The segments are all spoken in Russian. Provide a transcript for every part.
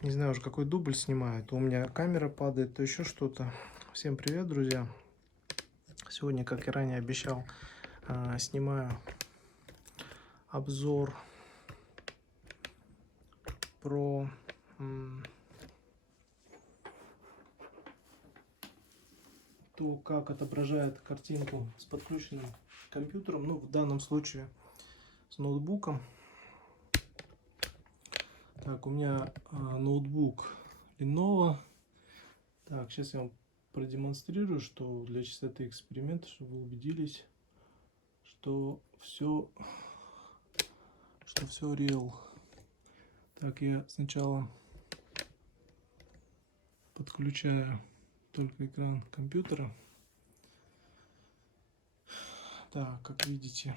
Не знаю уже, какой дубль снимаю. То у меня камера падает, то еще что-то. Всем привет, друзья. Сегодня, как и ранее обещал, снимаю обзор про то, как отображает картинку с подключенным компьютером. Ну, в данном случае с ноутбуком. Так, у меня ноутбук Lenovo. Так, сейчас я вам продемонстрирую, что для чистоты эксперимента, чтобы вы убедились, что все real. Так, я сначала подключаю только экран компьютера. Так, как видите.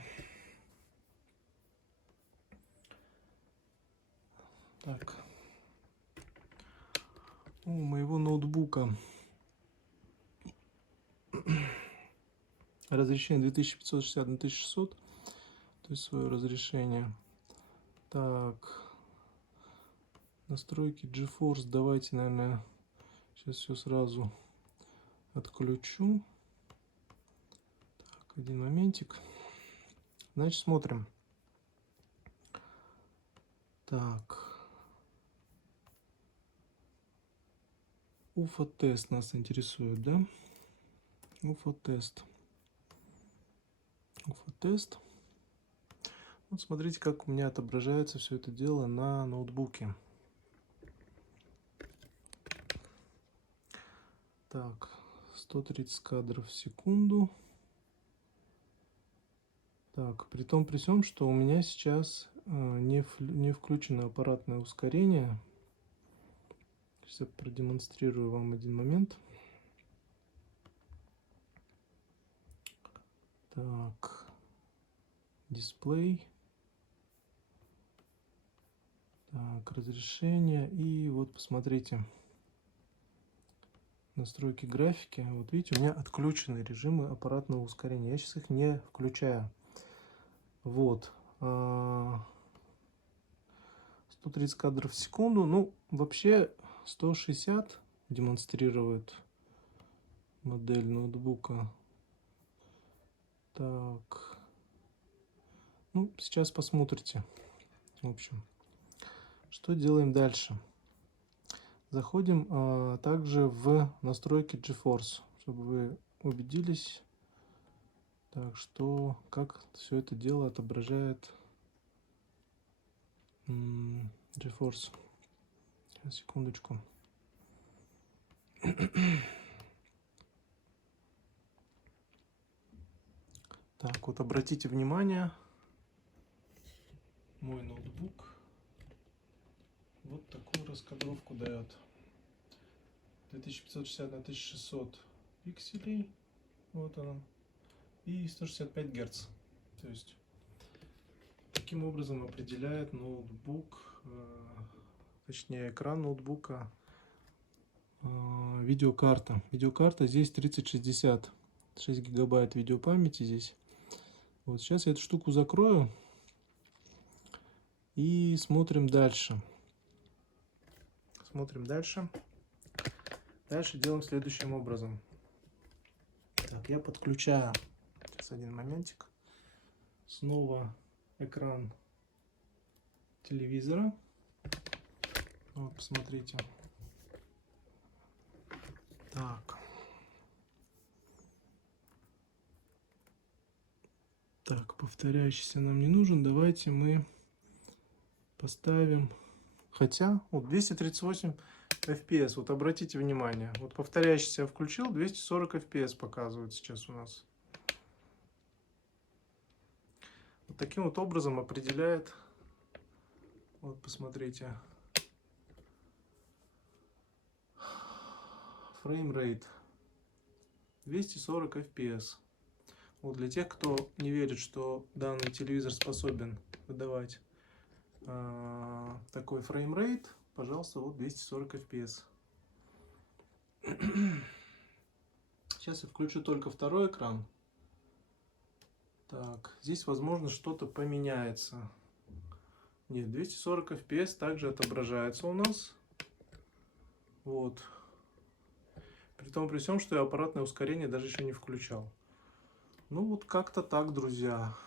Так. У моего ноутбука разрешение 2560 на 1600, то есть свое разрешение. Так, настройки GeForce, давайте, наверное, сейчас все сразу отключу. Так, один моментик. Значит, смотрим. Так, UFO-тест нас интересует, да? UFO-тест. UFO-тест. Вот смотрите, как у меня отображается все это дело на ноутбуке. Так, 130 кадров в секунду. Так, при том при всем, что у меня сейчас не включено аппаратное ускорение. Сейчас я продемонстрирую вам один момент. Так, дисплей. Так, разрешение. И вот посмотрите. Настройки графики. Вот видите, у меня отключены режимы аппаратного ускорения. Я сейчас их не включаю. Вот. 130 кадров в секунду. Ну, вообще 160 демонстрирует модель ноутбука. Так. Ну, сейчас посмотрите. В общем, что делаем дальше? Заходим также в настройки GeForce, чтобы вы убедились, так, что как все это дело отображает GeForce. Сейчас, секундочку. Так, вот обратите внимание, мой ноутбук вот такую раскадровку дает. 2560 на 1600 пикселей, вот она, и 165 Гц. То есть таким образом определяет ноутбук, точнее экран ноутбука, видеокарта. Видеокарта здесь 3060, 6 гигабайт видеопамяти здесь. Вот сейчас я эту штуку закрою и смотрим дальше. Смотрим дальше. Дальше делаем следующим образом. Так, я подключаю. Сейчас один моментик. Снова экран телевизора. Вот, посмотрите. Так. Так, повторяющийся нам не нужен. Давайте мы поставим. Хотя, вот 238 FPS. Вот обратите внимание. Вот повторяющийся включил, 240 FPS показывает сейчас у нас. Вот таким вот образом определяет. Вот, посмотрите. Фреймрейт 240 FPS. Вот для тех, кто не верит, что данный телевизор способен выдавать такой фреймрейт, пожалуйста, вот 240 FPS. Сейчас я включу только второй экран. Так, здесь, возможно, что-то поменяется. Нет, 240 FPS также отображается у нас. Вот. При всем, что я аппаратное ускорение даже еще не включал. Ну вот как-то так, друзья.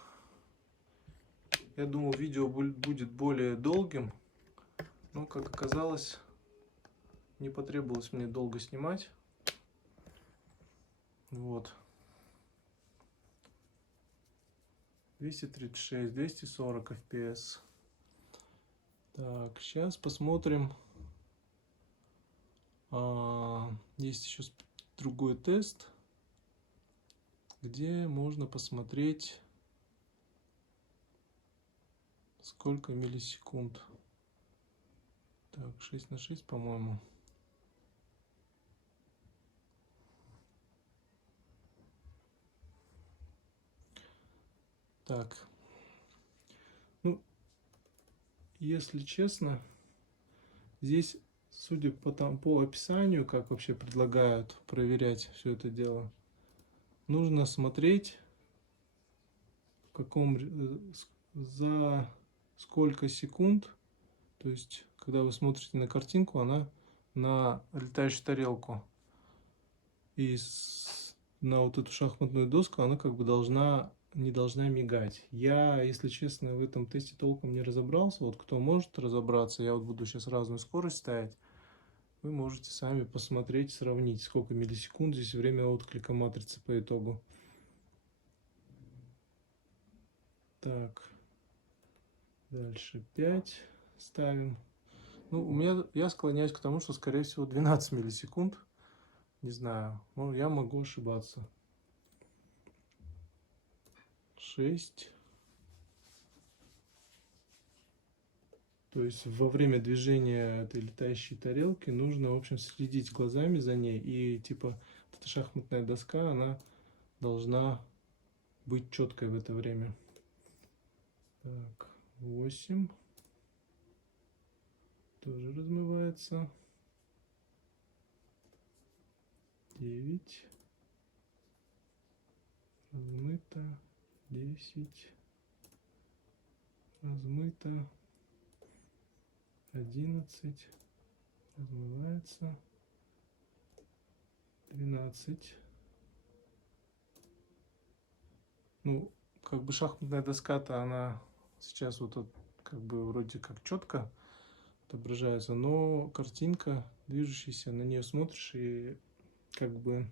Я думал, видео будет более долгим, но, как оказалось, не потребовалось мне долго снимать. Вот. 236, 240 FPS. Так, сейчас посмотрим. Есть еще другой тест, где можно посмотреть, сколько миллисекунд. Так, 6/6, по-моему. Так, ну, если честно, здесь, судя по описанию, как вообще предлагают проверять все это дело, нужно смотреть, за сколько секунд, то есть, когда вы смотрите на картинку, она на летающую тарелку, и на вот эту шахматную доску она как бы не должна мигать. Я, если честно, в этом тесте толком не разобрался. Вот кто может разобраться, я вот буду сейчас разную скорость ставить. Вы можете сами посмотреть, сравнить, сколько миллисекунд здесь время отклика матрицы по итогу. Так, дальше 5 ставим. Ну, я склоняюсь к тому, что, скорее всего, 12 миллисекунд. Не знаю, ну, я могу ошибаться. 6. То есть во время движения этой летающей тарелки нужно, в общем, следить глазами за ней. И типа эта шахматная доска, она должна быть четкой в это время. Так, 8. Тоже размывается. 9. Размыто. 10. Размыто. 11. Размывается. 12. Ну, как бы шахматная доска-то, она сейчас вот как бы вроде как четко отображается, но картинка движущаяся, на нее смотришь и как бы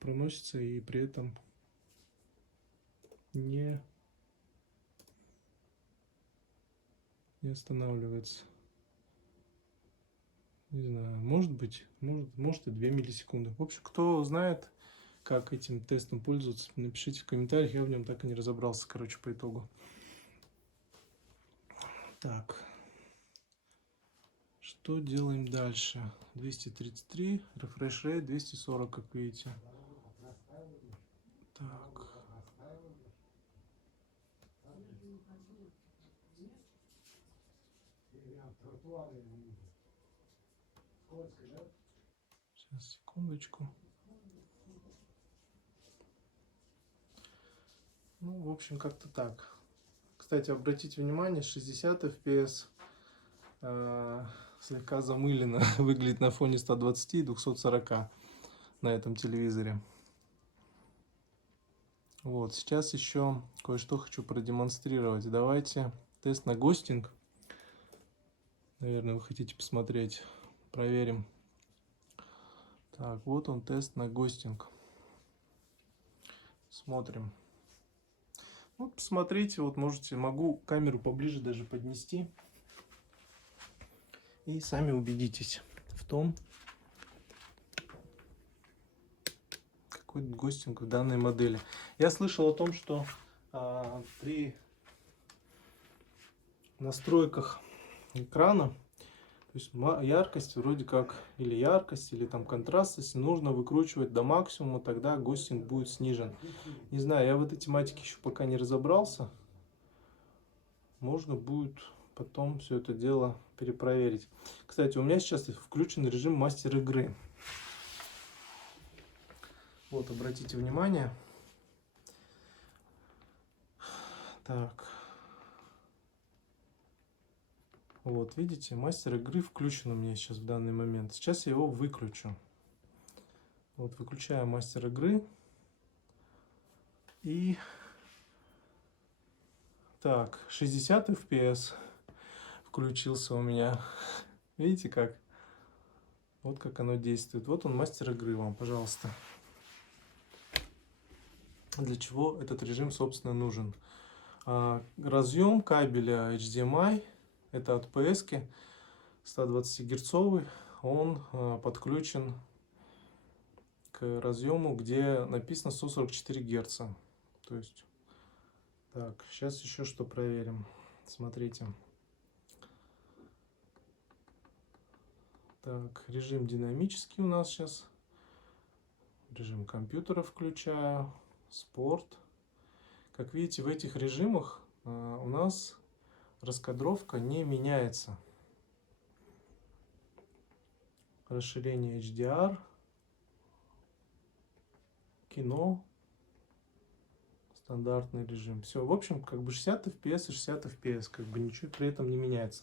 проносится и при этом не останавливается. Не знаю, может быть, может и 2 миллисекунды. В общем, кто знает, как этим тестом пользоваться, напишите в комментариях, я в нем так и не разобрался, короче, по итогу. Так, что делаем дальше? 233, refresh rate 240, как видите. Так. Сейчас, секундочку. Ну, в общем, как-то так. Кстати, обратите внимание, 60 FPS слегка замыленно выглядит на фоне 120 и 240 на этом телевизоре. Вот, сейчас еще кое-что хочу продемонстрировать. Давайте тест на гостинг. Наверное, вы хотите посмотреть. Проверим. Так, вот он, тест на гостинг. Смотрим. Вот, посмотрите, вот могу камеру поближе даже поднести. И сами убедитесь в том, какой гостинг в данной модели. Я слышал о том, что при настройках экрана, то есть яркость вроде как, или там контраст, если нужно выкручивать до максимума, тогда гостинг будет снижен. Не знаю, я в этой тематике еще пока не разобрался. Можно будет потом все это дело перепроверить. Кстати, у меня сейчас включен режим мастер игры. Вот, обратите внимание. Так. Вот, видите, мастер игры включен у меня сейчас в данный момент. Сейчас я его выключу. Вот, выключаю мастер игры. И так, 60 FPS включился у меня. Видите как? Вот как оно действует. Вот он, мастер игры вам, пожалуйста. Для чего этот режим, собственно, нужен? Разъем кабеля HDMI, это от PS, 120 герцовый, он подключен к разъему, где написано 144 герца. То есть, так, сейчас еще что проверим. Смотрите. Так, режим динамический у нас сейчас. Режим компьютера включаю. Спорт. Как видите, в этих режимах у нас раскадровка не меняется. Расширение HDR. Кино. Стандартный режим. Все, в общем, как бы 60 FPS и 60 FPS. Как бы ничего при этом не меняется.